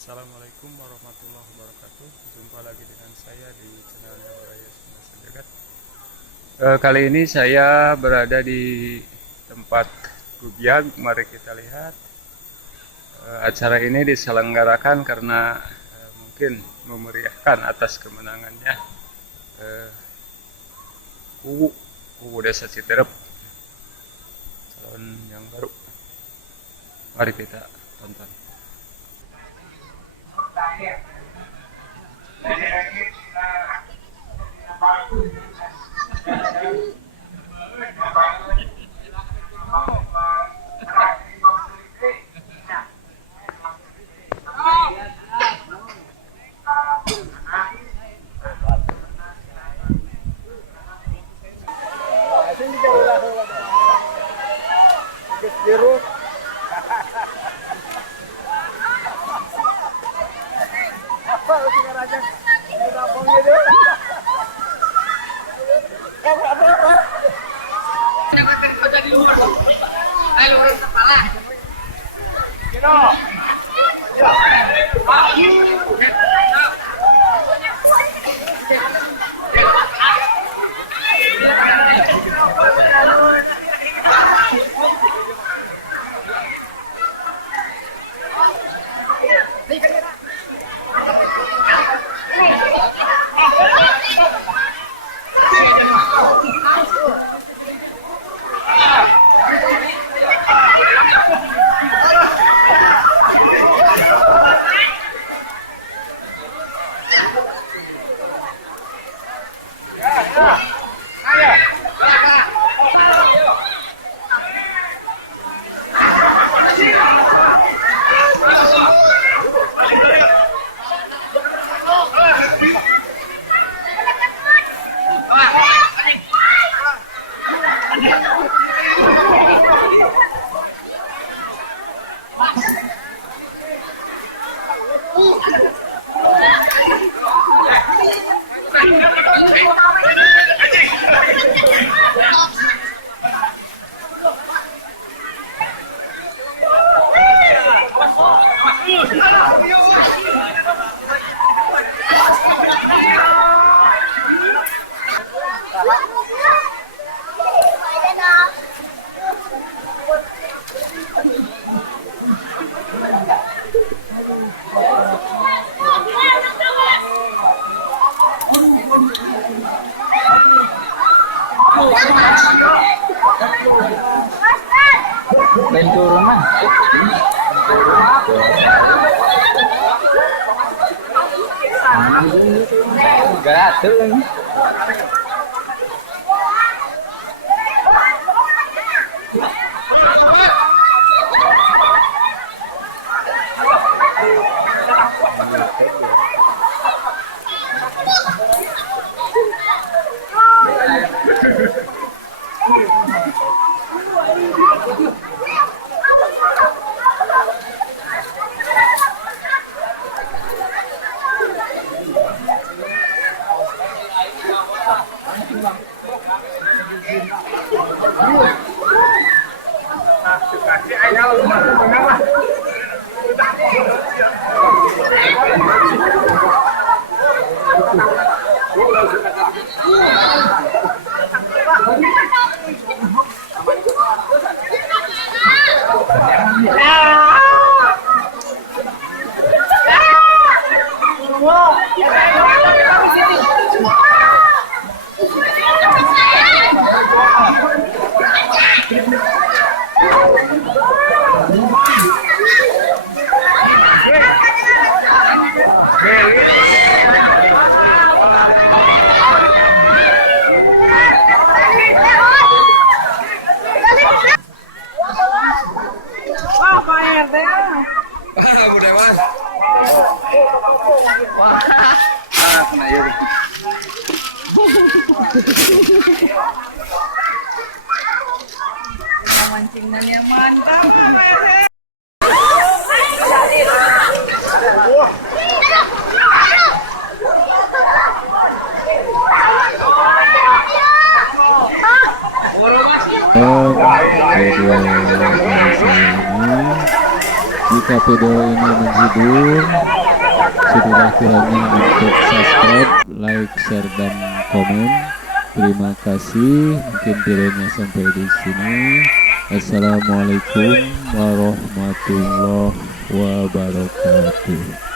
Assalamualaikum warahmatullahi wabarakatuh. Jumpa lagi dengan saya di channelnya Baraya Semasa Jagat. Kali ini saya berada di tempat Gubiang. Mari kita lihat. Acara ini diselenggarakan karena mungkin memeriahkan atas kemenangannya UU Desa Citerep, calon yang baru. Mari kita tonton. Main turun mah. Gatul. Mancingannya mantap. Kita Jika video ini menghibur, sudah kiranya untuk subscribe, like, share, dan komen. Terima kasih. Mungkin videonya sampai di sini. Assalamualaikum warahmatullahi wabarakatuh.